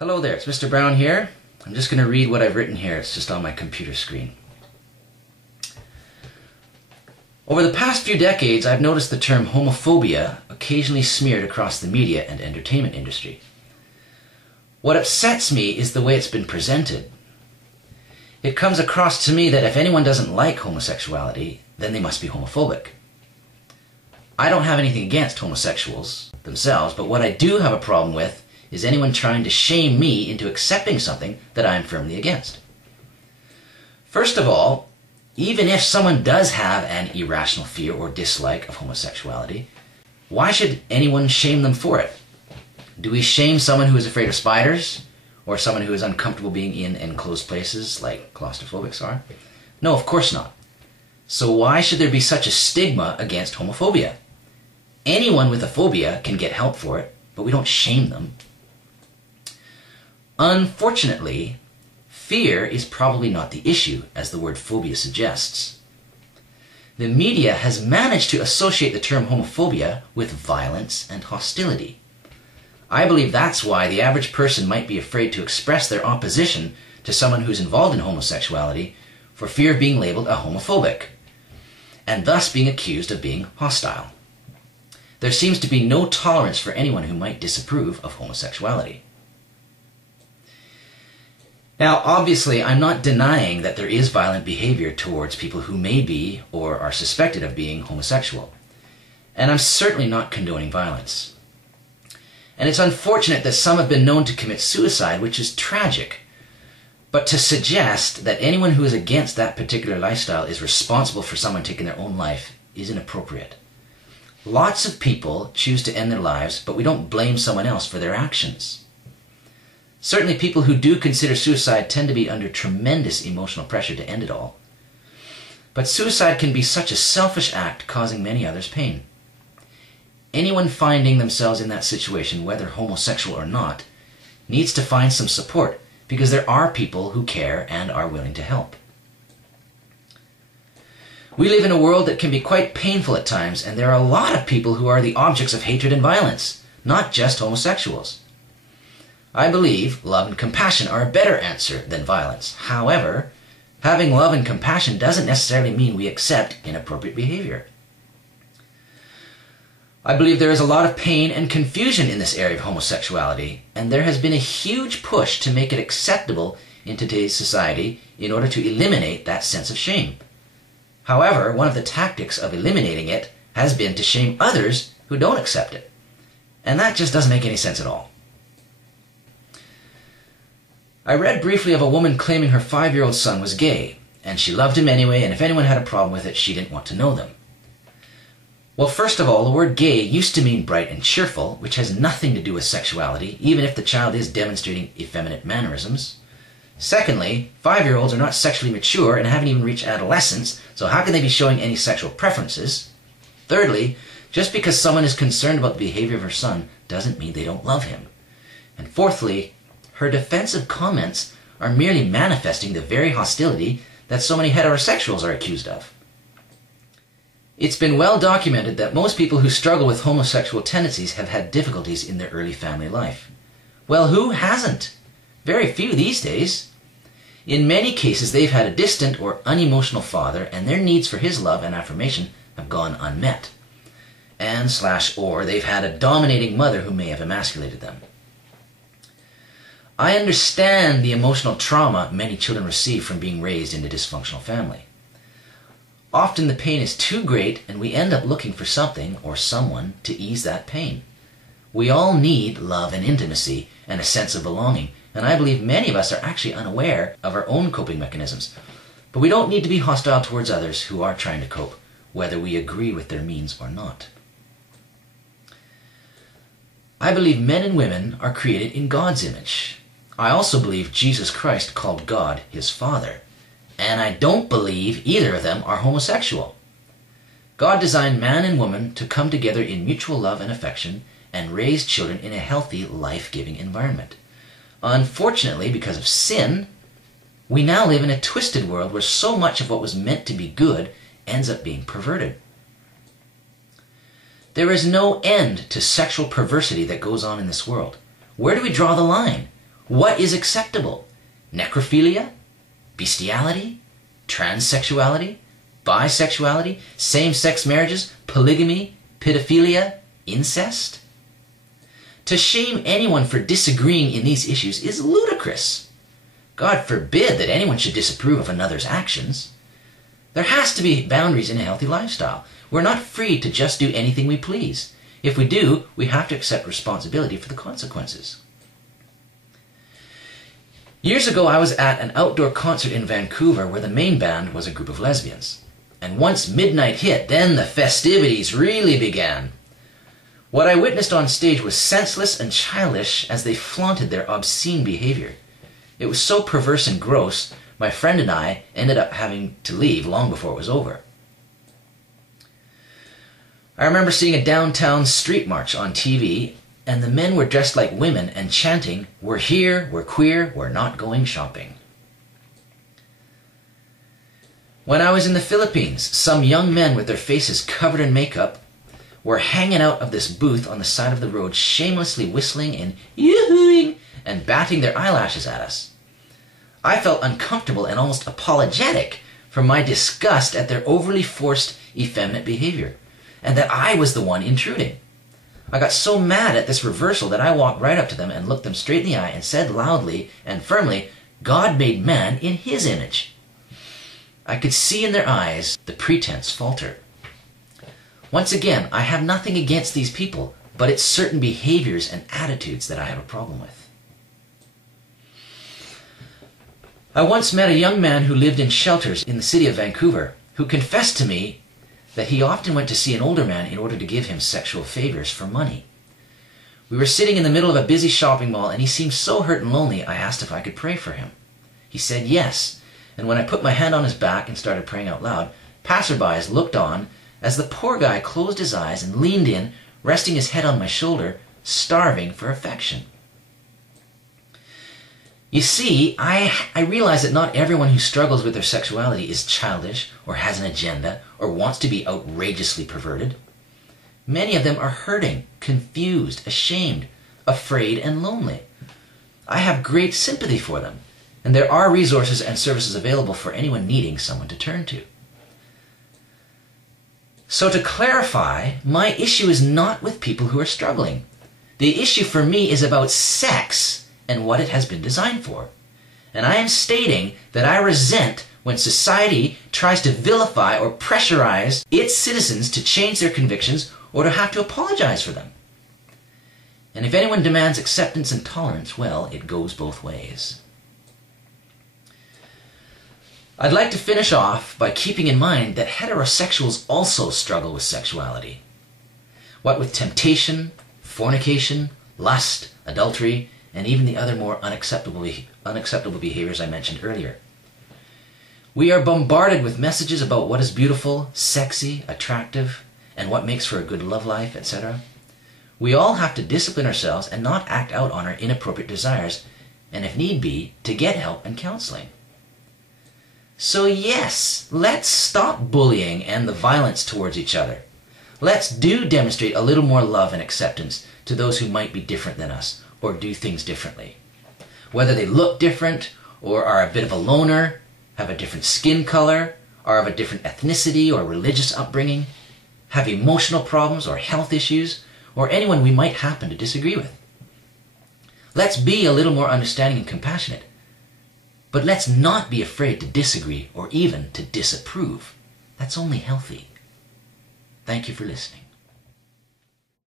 Hello there, it's Mr. Brown here. I'm just going to read what I've written here. It's just on my computer screen. Over the past few decades, I've noticed the term homophobia occasionally smeared across the media and entertainment industry. What upsets me is the way it's been presented. It comes across to me that if anyone doesn't like homosexuality, then they must be homophobic. I don't have anything against homosexuals themselves, but what I do have a problem with is anyone trying to shame me into accepting something that I am firmly against. First of all, even if someone does have an irrational fear or dislike of homosexuality, why should anyone shame them for it? Do we shame someone who is afraid of spiders? Or someone who is uncomfortable being in enclosed places like claustrophobics are? No, of course not. So why should there be such a stigma against homophobia? Anyone with a phobia can get help for it, but we don't shame them. Unfortunately, fear is probably not the issue, as the word phobia suggests. The media has managed to associate the term homophobia with violence and hostility. I believe that's why the average person might be afraid to express their opposition to someone who's involved in homosexuality for fear of being labeled a homophobic, and thus being accused of being hostile. There seems to be no tolerance for anyone who might disapprove of homosexuality. Now, obviously, I'm not denying that there is violent behavior towards people who may be or are suspected of being homosexual. And I'm certainly not condoning violence. And it's unfortunate that some have been known to commit suicide, which is tragic. But to suggest that anyone who is against that particular lifestyle is responsible for someone taking their own life is inappropriate. Lots of people choose to end their lives, but we don't blame someone else for their actions. Certainly people who do consider suicide tend to be under tremendous emotional pressure to end it all. But suicide can be such a selfish act, causing many others pain. Anyone finding themselves in that situation, whether homosexual or not, needs to find some support, because there are people who care and are willing to help. We live in a world that can be quite painful at times, and there are a lot of people who are the objects of hatred and violence, not just homosexuals. I believe love and compassion are a better answer than violence. However, having love and compassion doesn't necessarily mean we accept inappropriate behavior. I believe there is a lot of pain and confusion in this area of homosexuality, and there has been a huge push to make it acceptable in today's society in order to eliminate that sense of shame. However, one of the tactics of eliminating it has been to shame others who don't accept it. And that just doesn't make any sense at all. I read briefly of a woman claiming her 5-year-old son was gay, and she loved him anyway, and if anyone had a problem with it, she didn't want to know them. Well, first of all, the word gay used to mean bright and cheerful, which has nothing to do with sexuality, even if the child is demonstrating effeminate mannerisms. Secondly, 5-year-olds are not sexually mature and haven't even reached adolescence, so how can they be showing any sexual preferences? Thirdly, just because someone is concerned about the behavior of her son doesn't mean they don't love him. And fourthly, her defensive comments are merely manifesting the very hostility that so many heterosexuals are accused of. It's been well documented that most people who struggle with homosexual tendencies have had difficulties in their early family life. Well, who hasn't? Very few these days. In many cases, they've had a distant or unemotional father, and their needs for his love and affirmation have gone unmet. Or they've had a dominating mother who may have emasculated them. I understand the emotional trauma many children receive from being raised in a dysfunctional family. Often the pain is too great and we end up looking for something or someone to ease that pain. We all need love and intimacy and a sense of belonging, and I believe many of us are actually unaware of our own coping mechanisms. But we don't need to be hostile towards others who are trying to cope, whether we agree with their means or not. I believe men and women are created in God's image. I also believe Jesus Christ called God his Father. And I don't believe either of them are homosexual. God designed man and woman to come together in mutual love and affection and raise children in a healthy, life-giving environment. Unfortunately, because of sin, we now live in a twisted world where so much of what was meant to be good ends up being perverted. There is no end to sexual perversity that goes on in this world. Where do we draw the line? What is acceptable? Necrophilia? Bestiality? Transsexuality? Bisexuality? Same-sex marriages? Polygamy? Pedophilia? Incest? To shame anyone for disagreeing in these issues is ludicrous. God forbid that anyone should disapprove of another's actions. There has to be boundaries in a healthy lifestyle. We're not free to just do anything we please. If we do, we have to accept responsibility for the consequences. Years ago, I was at an outdoor concert in Vancouver where the main band was a group of lesbians. And once midnight hit, then the festivities really began. What I witnessed on stage was senseless and childish as they flaunted their obscene behavior. It was so perverse and gross, my friend and I ended up having to leave long before it was over. I remember seeing a downtown street march on TV, and the men were dressed like women and chanting, "We're here, we're queer, we're not going shopping." When I was in the Philippines, some young men with their faces covered in makeup were hanging out of this booth on the side of the road, shamelessly whistling and yoo-hooing and batting their eyelashes at us. I felt uncomfortable and almost apologetic for my disgust at their overly forced, effeminate behavior, and that I was the one intruding. I got so mad at this reversal that I walked right up to them and looked them straight in the eye and said loudly and firmly, "God made man in his image." I could see in their eyes the pretense falter. Once again, I have nothing against these people, but it's certain behaviors and attitudes that I have a problem with. I once met a young man who lived in shelters in the city of Vancouver, who confessed to me that he often went to see an older man in order to give him sexual favors for money. We were sitting in the middle of a busy shopping mall, and he seemed so hurt and lonely, I asked if I could pray for him. He said yes, and when I put my hand on his back and started praying out loud, passerbys looked on as the poor guy closed his eyes and leaned in, resting his head on my shoulder, starving for affection. You see, I realize that not everyone who struggles with their sexuality is childish or has an agenda or wants to be outrageously perverted. Many of them are hurting, confused, ashamed, afraid, and lonely. I have great sympathy for them, and there are resources and services available for anyone needing someone to turn to. So to clarify, my issue is not with people who are struggling. The issue for me is about sex and what it has been designed for. And I am stating that I resent when society tries to vilify or pressurize its citizens to change their convictions or to have to apologize for them. And if anyone demands acceptance and tolerance, well, it goes both ways. I'd like to finish off by keeping in mind that heterosexuals also struggle with sexuality. What with temptation, fornication, lust, adultery, and even the other more unacceptable behaviors I mentioned earlier. We are bombarded with messages about what is beautiful, sexy, attractive, and what makes for a good love life, etc. We all have to discipline ourselves and not act out on our inappropriate desires, and if need be, to get help and counseling. So yes, let's stop bullying and the violence towards each other. Let's demonstrate a little more love and acceptance to those who might be different than us or do things differently. Whether they look different or are a bit of a loner, have a different skin color, are of a different ethnicity or religious upbringing, have emotional problems or health issues, or anyone we might happen to disagree with. Let's be a little more understanding and compassionate, but let's not be afraid to disagree or even to disapprove. That's only healthy. Thank you for listening.